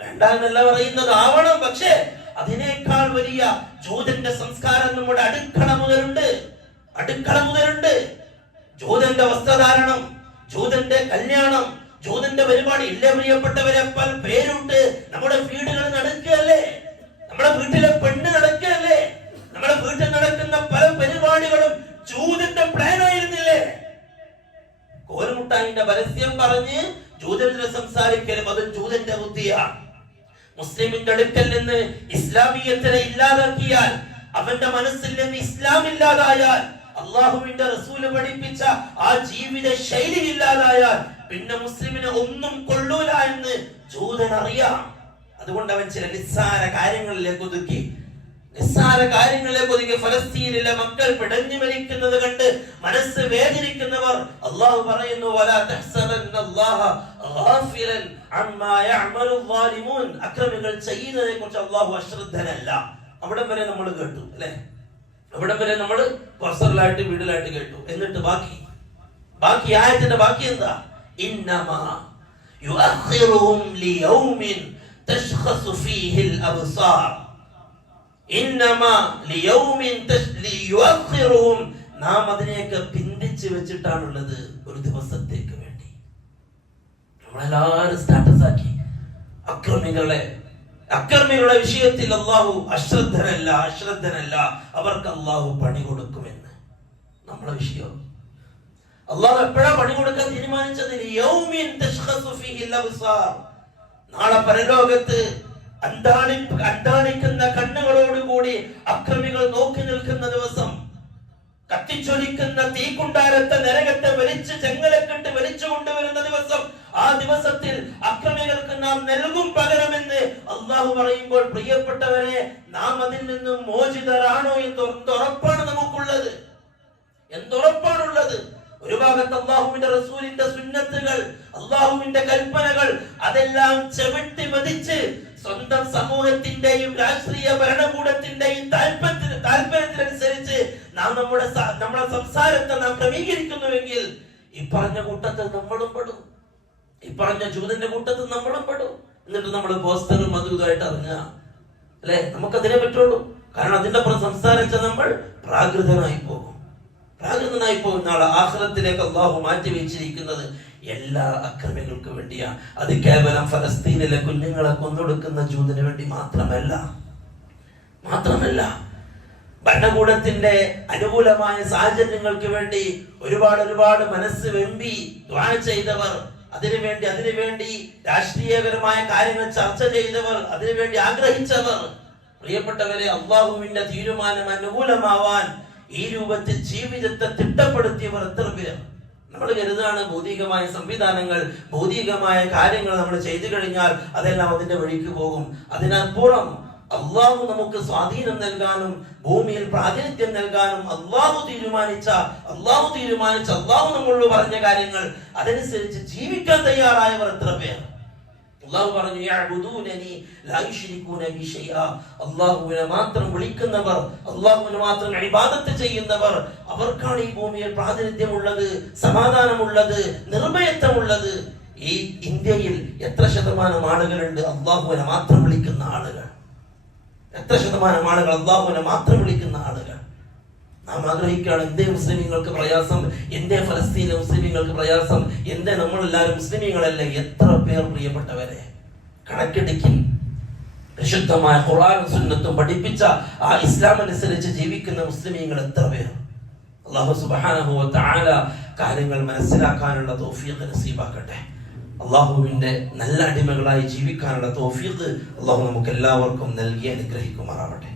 വേണ്ട എന്നല്ല പറയുന്നത്, ആവണം. പക്ഷേ അതിനേക്കാൾ വലിയ ജൂതന്റെ സംസ്കാരം നമ്മുടെ അടുക്കള മുതലുണ്ട്. ജൂതന്റെ വസ്ത്രധാരണം, ജൂതന്റെ കല്യാണം, ജൂതന്റെ പരിപാടി ഇല്ലേ പ്രിയപ്പെട്ടവരെ? പല പേരുണ്ട്. നമ്മുടെ വീടുകൾ നടക്കുകയല്ലേ, നമ്മുടെ വീട്ടിലെ പെണ്ണ് നടക്കുകയല്ലേ, നമ്മുടെ വീട്ടിൽ നടക്കുന്ന പല പരിപാടികളും ജൂതന്റെ പ്ലാൻ ആയിരുന്നില്ലേ? കോലുമുട്ടായിന്റെ പരസ്യം പറഞ്ഞ് ജൂതന്റെ സംസാരിക്കലും അത് ജൂതന്റെ ബുദ്ധിയാണ്. മുസ്ലിമിന്റെ അടുക്കൽ നിന്ന് ഇസ്ലാമിയത്തിനെ ഇല്ലാതാക്കിയാൽ, അവന്റെ മനസ്സിൽ നിന്ന് ഇസ്ലാം ഇല്ലാതായാൽ, അള്ളാഹുവിന്റെ റസൂല് പഠിപ്പിച്ച ആ ജീവിത ശൈലി ഇല്ലാതായാൽ പിന്നെ മുസ്ലിമിന് ഒന്നും കൊള്ളൂല എന്ന് ജൂതൻ അറിയാം. അതുകൊണ്ട് അവൻ ചില നിസ്സാര കാര്യങ്ങളിലേക്ക് ഒതുക്കി. ഫലസ്തീനിലെ മക്കൾ പിടഞ്ഞു മരിക്കുന്നത് കണ്ട് മനസ്സ് വേദനിക്കുന്നവർ, അള്ളാഹു പറയുന്നു, അക്രമികൾ ചെയ്യുന്നതിനെ കുറിച്ച് അള്ളാഹു അശ്രദ്ധനല്ല. അവിടെ വരെ നമ്മൾ കേട്ടു അല്ലെ? അവിടെ വരെ നമ്മൾ പേഴ്സണലായിട്ട് വീട്ടിലായിട്ട് കേട്ടു. എന്നിട്ട് ബാക്കി ആയത്തിന്റെ ബാക്കി എന്താ? ഇന്നമാ യുഅഖിറുഹും ലിയൗമിൻ തശ്ഖസു ഫീഹിൽ അബ്സാർ. ഇന്നമാ ലിയൗമിൻ ലിയുഅഖിറുഹും, നാം അതിനെയൊക്കെ പിന്തിച്ചു വെച്ചിട്ടാണുള്ളത് ഒരു ദിവസത്തേക്ക് വേണ്ടി. നമ്മളെല്ലാവരും സ്റ്റാറ്റസ് ആക്കി. അക്രമികളുടെ വിഷയത്തിൽ അള്ളാഹു അശ്രദ്ധനല്ല, അവർക്ക് അള്ളാഹു പണി കൊടുക്കുമെന്ന്. നമ്മളെ വിഷയം അള്ളാഹു എപ്പോഴാ പണി കൊടുക്കാൻ തീരുമാനിച്ചത്? നാളെ പരലോകത്ത് അന്താണിക്കുന്ന കണ്ണുകളോടുകൂടി അക്രമികൾ നോക്കി നിൽക്കുന്ന ദിവസം, കത്തിച്ചൊലിക്കുന്ന തീക്കുണ്ടാരത്തെ നരകത്തെ വലിച്ച് ചെങ്ങലക്കെട്ട് വലിച്ചു കൊണ്ടുവരുന്ന ദിവസം, ആ ദിവസത്തിൽ അക്രമികൾക്ക് നാം നൽകും പകരമെന്ന് അള്ളാഹു പറയുമ്പോൾ, പ്രിയപ്പെട്ടവരെ, നാം അതിൽ നിന്ന് മോചിതരാണോ? എന്തുറപ്പാണ് നമുക്കുള്ളത്? എന്തുറപ്പാണുള്ളത്? ഒരു ഭാഗത്ത് അള്ളാഹുവിന്റെ റസൂലിന്റെ സുന്നത്തുകൾ, അള്ളാഹുവിന്റെ കൽപ്പനകൾ, അതെല്ലാം ചവിട്ടി മതിച്ച് സ്വന്തം സമൂഹത്തിന്റെയും രാഷ്ട്രീയ ഭരണകൂടത്തിന്റെയും താല്പര്യത്തിനനുസരിച്ച് നാം നമ്മുടെ സംസാരത്തെ നാം ക്രമീകരിക്കുന്നുവെങ്കിൽ ഈ പറഞ്ഞ കൂട്ടത്തിൽ നമ്മളും പെടും, ഈ പറഞ്ഞ ജൂതന്റെ കൂട്ടത്തിൽ നമ്മളും പെടും. എന്നിട്ട് നമ്മൾ പോസ്റ്ററും അതും ഇതുമായിട്ട് ഇറങ്ങുക, അല്ലെ? നമുക്കതിനെ പറ്റുള്ളൂ. കാരണം അതിന്റെ അപ്പുറം സംസാരിച്ച നമ്മൾ പ്രാകൃതനായി പോകും. നാളെ ആഖിറത്തിലേക്ക് അള്ളാഹു മാറ്റി വെച്ചിരിക്കുന്നത് എല്ലാ അക്രമികൾക്കും വേണ്ടിയാ. അത് കേവലം ഫലസ്തീനിലെ കുഞ്ഞുങ്ങളെ കൊന്നൊടുക്കുന്ന ജൂതിന് വേണ്ടി മാത്രമല്ല. ഭരണകൂടത്തിന്റെ അനുകൂലമായ സാഹചര്യങ്ങൾക്ക് വേണ്ടി ഒരുപാട് മനസ്സ് വെമ്പി ദുആ ചെയ്തവർ, അതിനുവേണ്ടി രാഷ്ട്രീയപരമായ കാര്യങ്ങൾ ചർച്ച ചെയ്തവർ, അതിനുവേണ്ടി ആഗ്രഹിച്ചവർ, പ്രിയപ്പെട്ടവരെ, അള്ളാഹുവിന്റെ തീരുമാനം അനുകൂലമാവാൻ ഈ രൂപത്തിൽ ജീവിതത്തെ തിട്ടപ്പെടുത്തിയവർ എത്ര പേർ? നമ്മൾ കരുതാണ് ഭൗതികമായ സംവിധാനങ്ങൾ, ഭൗതികമായ കാര്യങ്ങൾ നമ്മൾ ചെയ്തു കഴിഞ്ഞാൽ അതെല്ലാം അതിന്റെ വഴിക്ക് പോകും. അതിനപ്പുറം അള്ളാഹു നമുക്ക് സ്വാധീനം നൽകാനും ഭൂമിയിൽ പ്രാതിനിധ്യം നൽകാനും അള്ളാഹു തീരുമാനിച്ച അള്ളാഹു നമ്മളോട് പറഞ്ഞ കാര്യങ്ങൾ അതനുസരിച്ച് ജീവിക്കാൻ തയ്യാറായവർ എത്ര പേർ? അള്ളാഹു പറഞ്ഞു, യഅ്ബുദൂനനി ലാ യുശ്രികൂന ബി ശൈഅ. അള്ളാഹുവിനെ മാത്രം വിളിക്കുന്നവർ, അള്ളാഹുവിനെ മാത്രം ഇബാദത്ത് ചെയ്യുന്നവർ, അവർക്കാണ് ഈ ഭൂമിയിൽ പ്രാതിനിധ്യമുള്ളത്, സമാധാനമുള്ളത്, നിർഭയത്വമുള്ളത്. ഈ ഇന്ത്യയിൽ എത്ര ശതമാനം ആളുകളുണ്ട് അള്ളാഹുവിനെ മാത്രം വിളിക്കുന്ന ആളുകൾ? എത്ര ശതമാനം ആളുകൾ അള്ളാഹുവിനെ മാത്രം വിളിക്കുന്ന ആളുകൾ? നാം ആഗ്രഹിക്കുകയാണ് എന്തേ മുസ്ലിമീങ്ങൾക്ക് പ്രയാസം, എന്തേ ഫലസ്തീനിലെ മുസ്ലിമീങ്ങൾക്ക് പ്രയാസം, എന്തേ നമ്മളെല്ലാവരും മുസ്ലിമീങ്ങളല്ലേ? എത്ര പേർ പ്രിയപ്പെട്ടവരെ കണക്കെടുക്കി വിശുദ്ധമായ ഖുർആനും സുന്നത്തും പഠിപ്പിച്ച ആ ഇസ്ലാം അനുസരിച്ച് ജീവിക്കുന്ന മുസ്ലിമീങ്ങൾ എത്ര പേർ? അല്ലാഹു സുബ്ഹാനഹു വ തആല കാര്യങ്ങൾ മനസ്സിലാക്കാനുള്ള തൗഫീഖ് നസീബാക്കട്ടെ. അള്ളാഹുവിന്റെ നല്ല അടിമകളായി ജീവിക്കാനുള്ള തൗഫീഖ് അള്ളാഹു നമുക്ക് എല്ലാവർക്കും നൽകി അനുഗ്രഹിക്കുമാറാവട്ടെ.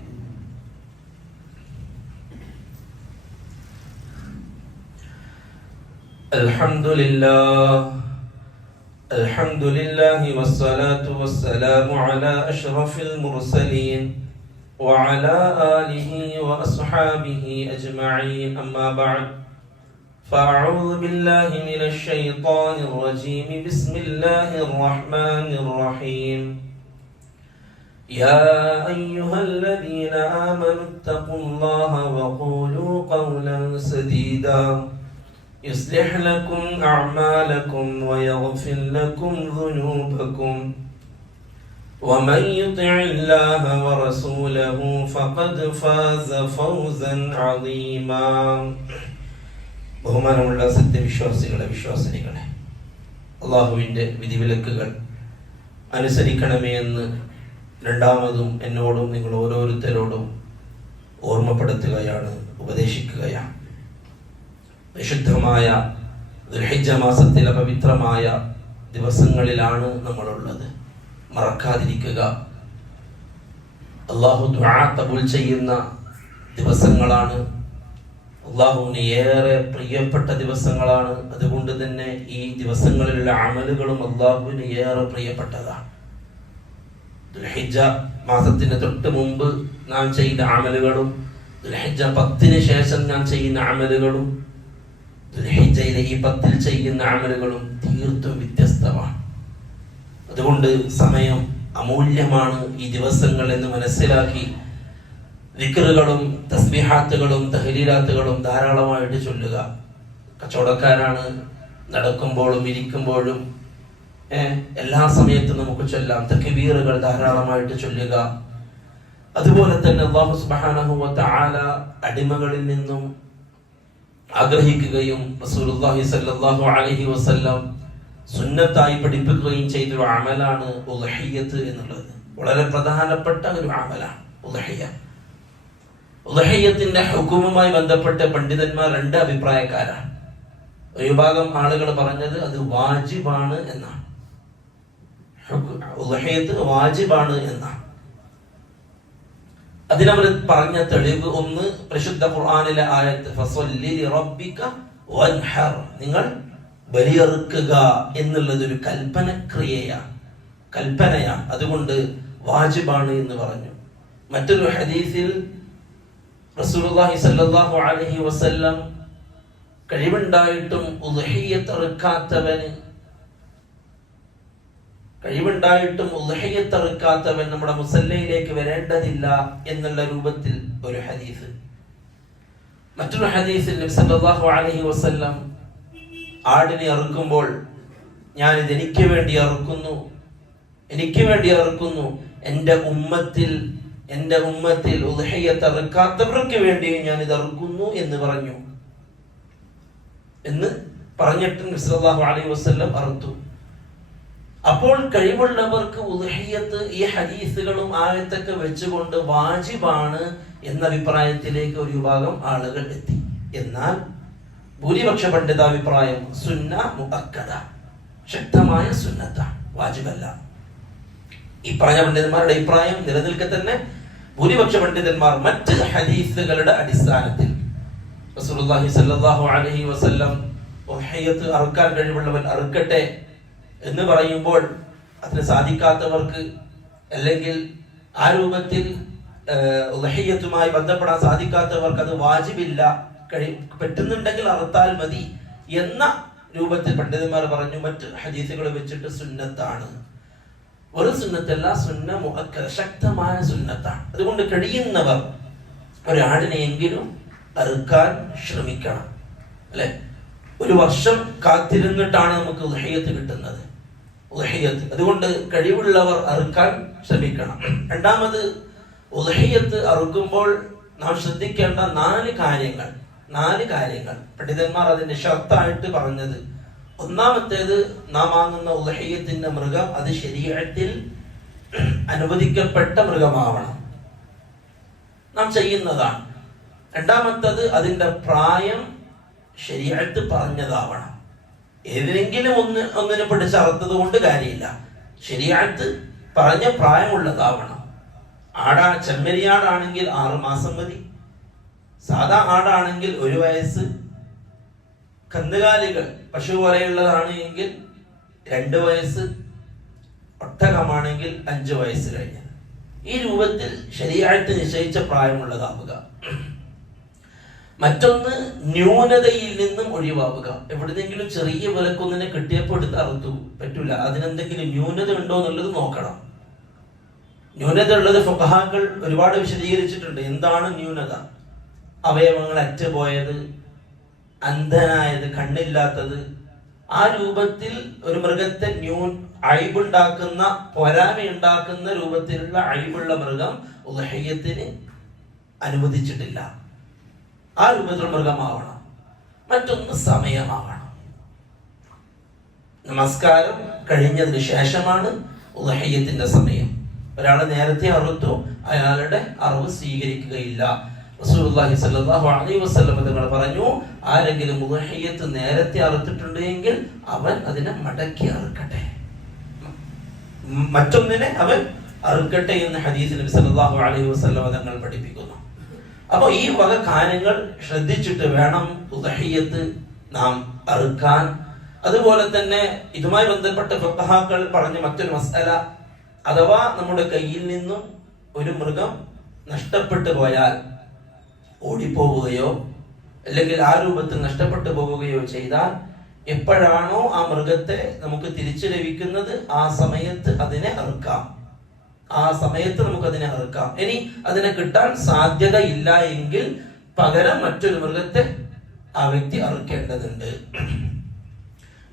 അൽഹംദുലില്ലാഹി വസ്സലാത്തു വസ്സലാമു അലാ അഷ്റഫിൽ മുർസലീൻ വഅലാ ആലിഹി വഅസ്ഹാബിഹി അജ്മഈൻ. അമ്മാ ബഅദ്. فأعوذ بالله من الشيطان الرجيم. بسم الله الرحمن الرحيم. يا أيها الذين آمنوا اتقوا الله وقولوا قولا سديدا يصلح لكم أعمالكم ويغفر لكم ذنوبكم ومن يطع الله ورسوله فقد فاز فوزا عظيما. ബഹുമാനമുള്ള സത്യവിശ്വാസികളെ, വിശ്വാസിനികളെ, അള്ളാഹുവിൻ്റെ വിധിവിലക്കുകൾ അനുസരിക്കണമേ എന്ന് രണ്ടാമതും എന്നോടും നിങ്ങൾ ഓരോരുത്തരോടും ഓർമ്മപ്പെടുത്തുകയാണ്, ഉപദേശിക്കുകയാണ്. വിശുദ്ധമായ ദുൽഹിജ്ജ മാസത്തിലെ പവിത്രമായ ദിവസങ്ങളിലാണ് നമ്മളുള്ളത്. മറക്കാതിരിക്കുക. അള്ളാഹു ദുആ ഖബൂൽ ചെയ്യുന്ന ദിവസങ്ങളാണ്, അള്ളാഹുവിന് ഏറെ പ്രിയപ്പെട്ട ദിവസങ്ങളാണ്. അതുകൊണ്ട് തന്നെ ഈ ദിവസങ്ങളിലുള്ള അമലുകളും അള്ളാഹുവിന് ഏറെ പ്രിയപ്പെട്ടതാണ്. ദുൽഹിജ്ജ മാസത്തിന് തൊട്ട് മുമ്പ് നാം ചെയ്ത അമലുകളും ദുൽഹിജ്ജ 10-ന് ശേഷം ഞാൻ ചെയ്യുന്ന അമലുകളും ദുൽഹിജ്ജയിലെ ഈ 10-ൽ ചെയ്യുന്ന അമലുകളും തീർത്തും വ്യത്യസ്തമാണ്. അതുകൊണ്ട് സമയം അമൂല്യമാണ്. ഈ ദിവസങ്ങൾ എന്ന് മനസ്സിലാക്കി ദിക്റുകളും തസ്ബീഹാത്തുകളും തഹ്ലീലാത്തുകളും ധാരാളമായിട്ട് ചൊല്ലുക. കച്ചവടക്കാരാണ്, നടക്കുമ്പോഴും ഇരിക്കുമ്പോഴും എല്ലാ സമയത്തും നമുക്ക് ചൊല്ലാം. തക്ബീറുകൾ ധാരാളമായിട്ട് ചൊല്ലുക. അതുപോലെ തന്നെ അല്ലാഹു സുബ്ഹാനഹു വ തആല അടിമകളിൽ നിന്നും ആഗ്രഹിക്കുകയും റസൂലുള്ളാഹി സ്വല്ലല്ലാഹു അലൈഹി വസല്ലം സുന്നത്തായി പഠിപ്പിക്കുകയും ചെയ്തൊരു അമലാണ് ഉദ്ഹിയ്യത്ത് എന്നുള്ളത്. വളരെ പ്രധാനപ്പെട്ട ഒരു അമലാണ് ഉദ്ഹിയ്യ. ഉദ്ഹിയ്യത്തിന്റെ ഹുക്മുമായി ബന്ധപ്പെട്ട് പണ്ഡിതന്മാർ 2 അഭിപ്രായക്കാരാണ്. ഒരു വിഭാഗം ആളുകൾ പറഞ്ഞത് അത് വാജിബാണ് എന്നാണ്. ഉദ്ഹിയ്യത്ത് വാജിബാണ് എന്നാണ്. അതിനവർ പറഞ്ഞ തെളിവ് ഒന്ന് പരിശുദ്ധ ഖുർആനിലെ ആയത്ത് ഫസല്ലി ലിറബ്ബിക വൻഹർ, നിങ്ങൾ ബലിയറുക്കുക എന്നുള്ളത് ഒരു കൽപ്പനയാണ്. അതുകൊണ്ട് വാജിബാണ് എന്ന് പറഞ്ഞു. മറ്റൊരു ഹദീസിൽ റസൂലുള്ളാഹി സ്വല്ലല്ലാഹു അലൈഹി വസല്ലം കഴിവുണ്ടായിട്ടും ഉദ്ഹിയ്യത്ത് അറുക്കാത്തവൻ നമ്മുടെ മുസല്ലയിലേക്ക് വരേണ്ടതില്ല എന്നുള്ള രൂപത്തിൽ ഒരു ഹദീസ്. മറ്റൊരു ഹദീസിൽ നബി സല്ലല്ലാഹു അലൈഹി വസല്ലം ആടിനെ അറുക്കുമ്പോൾ ഞാനിത് എനിക്ക് വേണ്ടി അറുക്കുന്നു, എന്റെ ഉമ്മത്തിൽ ഉദ്ഹിയ്യത്ത് അറുക്കാത്തവർക്ക് വേണ്ടിയും ഞാൻ ഇത് അറുക്കുന്നു എന്ന് പറഞ്ഞിട്ട് നബി സല്ലല്ലാഹു അലൈഹി വസല്ലം അറുത്തു. അപ്പോൾ കഴിവുള്ളവർക്ക് ഉദ്ഹിയ്യത്ത് ഈ ഹദീസുകളും ആയത്തൊക്കെ വെച്ചുകൊണ്ട് വാജിബാണ് എന്ന അഭിപ്രായത്തിലേക്ക് ഒരു വിഭാഗം ആളുകൾ എത്തി. എന്നാൽ ഭൂരിപക്ഷ പണ്ഡിതാഭിപ്രായം സുന്ന മുഅക്കദ, ശക്തമായ സുന്നത്താണ്, വാജിബല്ല. ഈ പറഞ്ഞ പണ്ഡിതന്മാരുടെ അഭിപ്രായം നിലനിൽക്കെ തന്നെ ഭൂരിപക്ഷ പണ്ഡിതന്മാർ മറ്റ് ഹദീസുകളുടെ അടിസ്ഥാനത്തിൽ റസൂലുള്ളാഹി സ്വല്ലല്ലാഹു അലൈഹി വസല്ലം ഉദ്ഹിയ്യത്ത് അറുക്കാൻ കഴിവുള്ളവൻ അറുക്കട്ടെ എന്ന് പറയുമ്പോൾ അതിന് സാധിക്കാത്തവർക്ക്, അല്ലെങ്കിൽ ആ രൂപത്തിൽ ഉദ്ഹിയ്യത്തുമായി ബന്ധപ്പെടാൻ സാധിക്കാത്തവർക്ക് അത് വാജിബില്ല, പറ്റുന്നുണ്ടെങ്കിൽ അറുത്താൽ മതി എന്ന രൂപത്തിൽ പണ്ഡിതന്മാർ പറഞ്ഞു. മറ്റ് ഹദീസുകൾ വെച്ചിട്ട് സുന്നത്താണ്, ഒരു സുന്നത്തല്ല, സുന്ന മുഅക്കദ, ശക്തമായ സുന്നത്താണ്. അതുകൊണ്ട് കഴിയുന്നവർ ഒരാടിനെയെങ്കിലും അറുക്കാൻ ശ്രമിക്കണം, അല്ലെ? ഒരു വർഷം കാത്തിരുന്നിട്ടാണ് നമുക്ക് ഉദ്ഹിയ്യത്ത് കിട്ടുന്നത്. അതുകൊണ്ട് കഴിവുള്ളവർ അറുക്കാൻ ശ്രമിക്കണം. രണ്ടാമത്, ഉദ്ഹിയ്യത്ത് അറുക്കുമ്പോൾ നാം ശ്രദ്ധിക്കേണ്ട നാല് കാര്യങ്ങൾ പണ്ഡിതന്മാർ അതിന്റെ ഷർത്തായിട്ട് പറഞ്ഞത്. ഒന്നാമത്തേത്, നാം വാങ്ങുന്ന ഉദ്ഹിയ്യത്തിന്റെ മൃഗം അത് ശരീഅത്തിൽ അനുവദിക്കപ്പെട്ട മൃഗമാവണം, നാം ചെയ്യുന്നതാണ്. രണ്ടാമത്തത്, അതിന്റെ പ്രായം ശരീഅത്ത് പറഞ്ഞതാവണം. ഏതിനെങ്കിലും ഒന്നിനെ പിടിച്ചറുത്തത് കൊണ്ട് കാര്യമില്ല, ശരീഅത്ത് പറഞ്ഞ പ്രായമുള്ളതാവണം. ചെമ്മരിയാടാണെങ്കിൽ 6 മാസം മതി, സാധാ ആടാണെങ്കിൽ 1 വയസ്സ്, കന്നുകാലികൾ പശു പോലെയുള്ളതാണ് എങ്കിൽ 2 വയസ്സ്, ഒട്ടകമാണെങ്കിൽ 5 വയസ്സ് കഴിഞ്ഞത്. ഈ രൂപത്തിൽ ശരീഅത്ത് നിശ്ചയിച്ച പ്രായമുള്ളതാവുക. മറ്റൊന്ന്, ന്യൂനതയിൽ നിന്നും ഒഴിവാവുക. എവിടെന്നെങ്കിലും ചെറിയ വിലക്കൊന്നിനെ കിട്ടിയപ്പോൾ എടുത്ത് അറുത്തു പറ്റൂല, അതിനെന്തെങ്കിലും ന്യൂനത ഉണ്ടോ എന്നുള്ളത് നോക്കണം. ന്യൂനത ഉള്ളത് ഫുഖഹാക്കൾ ഒരുപാട് വിശദീകരിച്ചിട്ടുണ്ട്. എന്താണ് ന്യൂനത? അവയവങ്ങൾ അറ്റുപോയത്, അന്ധനായത്, കണ്ണില്ലാത്തത്, ആ രൂപത്തിൽ ഒരു മൃഗത്തെ അഴിബുണ്ടാക്കുന്ന, പോരാമയുണ്ടാക്കുന്ന രൂപത്തിലുള്ള അഴിബുള്ള മൃഗം ഉദ്ഹിയ്യത്തിന് അനുവദിച്ചിട്ടില്ല. ആ രൂപത്തിലുള്ള മൃഗമാവണം. മറ്റൊന്ന്, സമയമാവണം. നമസ്കാരം കഴിഞ്ഞതിന് ശേഷമാണ് ഉദ്ഹിയ്യത്തിന്റെ സമയം. ഒരാൾ നേരത്തെ അറുത്തു, അയാളുടെ അറിവ് സ്വീകരിക്കുകയില്ല. റസൂലുള്ളാഹി സ്വല്ലല്ലാഹു അലൈഹി വസല്ലം തങ്ങൾ പറഞ്ഞു, ആരെങ്കിലും ഉദ്ഹിയ്യത്ത് നേരത്തെ അറുത്തിട്ടുണ്ട് എങ്കിൽ അവൻ അതിനെ മടക്കി അറുക്കട്ടെ, മറ്റൊന്നിനെ അവൻ അറുക്കട്ടെ എന്ന് ഹദീസിൽ നബി സല്ലല്ലാഹു അലൈഹി വസല്ലം തങ്ങൾ പഠിപ്പിക്കുന്നു. അപ്പോൾ ഈ വക കാര്യങ്ങൾ ശ്രദ്ധിച്ചിട്ട് വേണം ഉദ്ഹിയ്യത്ത് നാം അറുക്കാൻ. അതുപോലെ തന്നെ ഇതുമായി ബന്ധപ്പെട്ട ഫുഖഹാക്കൾ പറഞ്ഞ മറ്റൊരു മസ്അല, അഥവാ നമ്മുടെ കയ്യിൽ നിന്നും ഒരു മൃഗം നഷ്ടപ്പെട്ടു പോയാൽ, ഓടിപ്പോവുകയോ അല്ലെങ്കിൽ ആ രൂപത്തിൽ നഷ്ടപ്പെട്ടു പോവുകയോ ചെയ്താൽ, എപ്പോഴാണോ ആ മൃഗത്തെ നമുക്ക് തിരിച്ചു ലഭിക്കുന്നത് ആ സമയത്ത് അതിനെ അറുക്കാം. ഇനി അതിനെ കിട്ടാൻ സാധ്യത ഇല്ല എങ്കിൽ പകരം മറ്റൊരു മൃഗത്തെ ആ വ്യക്തി അറുക്കേണ്ടതുണ്ട്.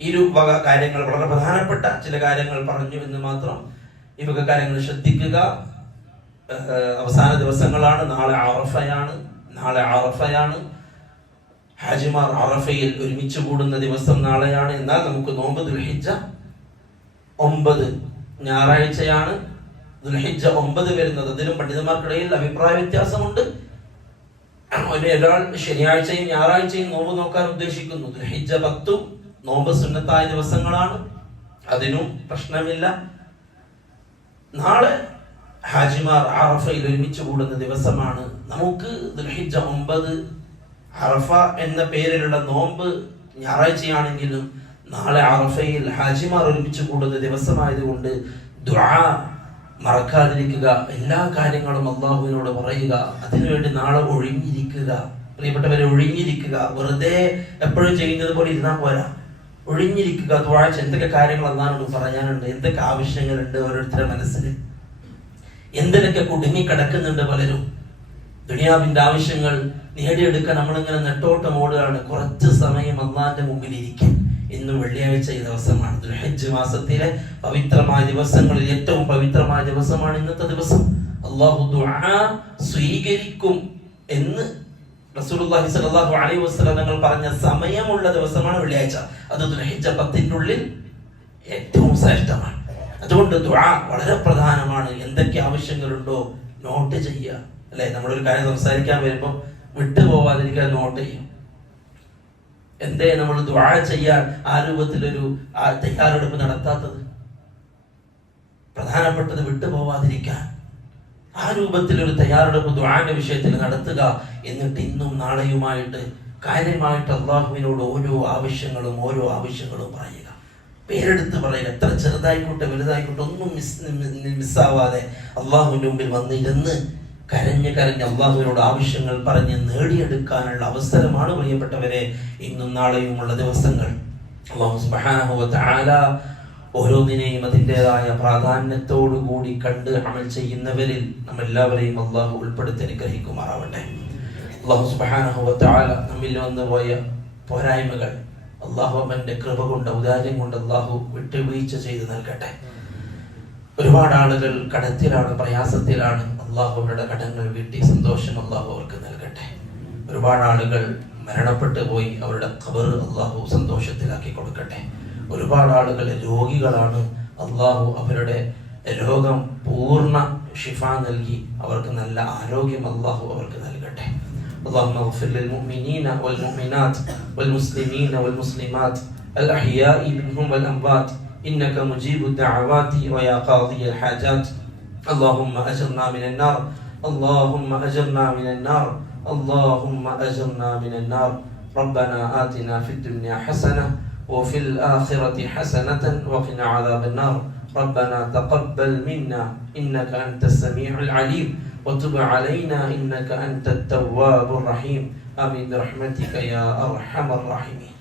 ഈ വക കാര്യങ്ങൾ വളരെ പ്രധാനപ്പെട്ട ചില കാര്യങ്ങൾ പറഞ്ഞു എന്ന് മാത്രം. ഈ വക കാര്യങ്ങൾ ശ്രദ്ധിക്കുക. അവസാന ദിവസങ്ങളാണ്. നാളെ അറഫയാണ്. ഹാജിമാർ അറഫയിൽ ഒരുമിച്ച് കൂടുന്ന ദിവസം നാളെയാണ്. എന്നാൽ നമുക്ക് നോമ്പ് ദുൽഹിജ്ജ 9 ഞായറാഴ്ചയാണ്. ദുൽഹിജ്ജ 9 വരുന്നത്, അതിലും പണ്ഡിതന്മാർക്കിടയിൽ അഭിപ്രായ വ്യത്യാസമുണ്ട്. ഒരാൾ ശനിയാഴ്ചയും ഞായറാഴ്ചയും നോമ്പ് നോക്കാൻ ഉദ്ദേശിക്കുന്നു. ദുൽഹിജ്ജ 10 നോമ്പ് സുന്നത്തായ ദിവസങ്ങളാണ്, അതിനും പ്രശ്നമില്ല. നാളെ ഹാജിമാർ അറഫയിൽ ഒരുമിച്ച് കൂടുന്ന ദിവസമാണ്. നമുക്ക് ദുൽഹിജ്ജ 9 അറഫ എന്ന പേരിലുള്ള നോമ്പ് ഞായറാഴ്ചയാണെങ്കിലും നാളെ അറഫയിൽ ഹാജിമാർ ഒരുമിച്ച് കൂടുന്ന ദിവസമായതുകൊണ്ട് ദുആ മറക്കാതിരിക്കുക. എല്ലാ കാര്യങ്ങളും അല്ലാഹുവിനോട് പറയുക. അതിനുവേണ്ടി നാളെ ഒഴിഞ്ഞിരിക്കുക. പ്രിയപ്പെട്ടവരെ, ഒഴിഞ്ഞിരിക്കുക. വെറുതെ എപ്പോഴും ചെയ്യുന്നത് പോലെ ഇരുന്നാൽ പോരാ. ഒഴിഞ്ഞിരിക്കുക, ദുആ ചെയ്യുക. എന്തൊക്കെ കാര്യങ്ങൾ അല്ലാഹുവോട് പറയാനുണ്ട്, എന്തൊക്കെ ആവശ്യങ്ങളുണ്ട് ഓരോരുത്തരുടെ മനസ്സിൽ, എന്തിനൊക്കെ കുടുങ്ങിക്കിടക്കുന്നുണ്ട് പലരും. ദുനിയാവിന്റെ ആവശ്യങ്ങൾ നേടിയെടുക്കാൻ നമ്മളിങ്ങനെ നെട്ടോട്ടം ഓടുകയാണ്. കുറച്ച് സമയം അല്ലാഹുവിന്റെ മുമ്പിൽ ഇരിക്കാൻ. ഇന്ന് വെള്ളിയാഴ്ച ഈ ദിവസമാണ്, ദുൽഹിജ്ജ് മാസത്തിലെ പവിത്രമായ ദിവസങ്ങളിൽ ഏറ്റവും പവിത്രമായ ദിവസമാണ് ഇന്നത്തെ ദിവസം. അല്ലാഹു ദുആ സ്വീകരിക്കും എന്ന് റസൂലുള്ളാഹി സ്വല്ലല്ലാഹു അലൈഹി വസല്ലം തങ്ങൾ പറഞ്ഞ സമയമുള്ള ദിവസമാണ് വെള്ളിയാഴ്ച. അത് ദുൽഹിജ്ജ് 10ന്റെ ഉള്ളിൽ ഏറ്റവും ശ്രേഷ്ഠമാണ്. അതുകൊണ്ട് ദുആ വളരെ പ്രധാനമാണ്. എന്തൊക്കെ ആവശ്യങ്ങളുണ്ടോ നോട്ട് ചെയ്യുക, അല്ലെ? നമ്മളൊരു കാര്യം സംസാരിക്കാൻ വരുമ്പോൾ വിട്ടുപോവാതിരിക്കാൻ നോട്ട് ചെയ്യും. എന്തേ നമ്മൾ ദുആ ചെയ്യാൻ ആ രൂപത്തിലൊരു തയ്യാറെടുപ്പ് നടത്താത്തത്? പ്രധാനപ്പെട്ടത് വിട്ടുപോവാതിരിക്കാൻ ആ രൂപത്തിലൊരു തയ്യാറെടുപ്പ് ദുആന്റെ വിഷയത്തിൽ നടത്തുക. എന്നിട്ട് ഇന്നും നാളെയുമായിട്ട് കാര്യമായിട്ട് അള്ളാഹുവിനോട് ഓരോ ആവശ്യങ്ങളും പറയുക, പേരെടുത്ത് പറയുക. എത്ര ചെറുതായിക്കോട്ടെ വലുതായിക്കോട്ടെ ഒന്നും മിസ്സാവാതെ അള്ളാഹുവിന്റെ മുമ്പിൽ വന്നിരുന്ന് കരഞ്ഞ് അള്ളാഹുവിനോട് ആവശ്യങ്ങൾ പറഞ്ഞ് നേടിയെടുക്കാനുള്ള അവസരമാണ് പ്രിയപ്പെട്ടവരെ ഇന്നും നാളെയുമുള്ള ദിവസങ്ങൾ. അല്ലാഹു സുബ്ഹാനഹു വ തആല ഓരോന്നിനെയും അതിൻ്റെതായ പ്രാധാന്യത്തോടു കൂടി കണ്ട് അമൽ ചെയ്യുന്നവരിൽ നമ്മെല്ലാവരെയും അള്ളാഹു ഉൾപ്പെടുത്തി അനുഗ്രഹിക്കുമാറാവട്ടെ. അല്ലാഹു സുബ്ഹാനഹു വ തആല നമ്മിൽ വന്നു പോയ പോരായ്മകൾ അള്ളാഹു അവന്റെ കൃപ കൊണ്ട് ഔദാര്യം കൊണ്ട് അള്ളാഹു വിട്ടുവീഴ്ച ചെയ്ത് നൽകട്ടെ. ഒരുപാട് ആളുകൾ കടത്തിലാണ്, പ്രയാസത്തിലാണ്. അള്ളാഹു അവരുടെ കടങ്ങൾ വീട്ടി സന്തോഷം അള്ളാഹു അവർക്ക് നൽകട്ടെ. ഒരുപാട് ആളുകൾ മരണപ്പെട്ടു പോയി, അവരുടെ ഖബർ അള്ളാഹു സന്തോഷത്തിലാക്കി കൊടുക്കട്ടെ. ഒരുപാട് ആളുകൾ രോഗികളാണ്, അള്ളാഹു അവരുടെ രോഗം പൂർണ്ണ ഷിഫ നൽകി അവർക്ക് നല്ല ആരോഗ്യം അള്ളാഹു അവർക്ക് നൽകട്ടെ. اللهم اغفر للمؤمنين والمؤمنات والمسلمين والمسلمات الأحياء منهم والأموات إنك مجيب الدعوات ويا قاضي الحاجات. اللهم أجرنا من النار، اللهم أجرنا من النار، اللهم أجرنا من النار. ربنا آتنا في الدنيا حسنة وفي الآخرة حسنة وقنا عذاب النار. ربنا تقبل منا إنك أنت السميع العليم وتب علينا إنك أنت التواب الرحيم. آمين برحمتك يا أرحم الراحمين.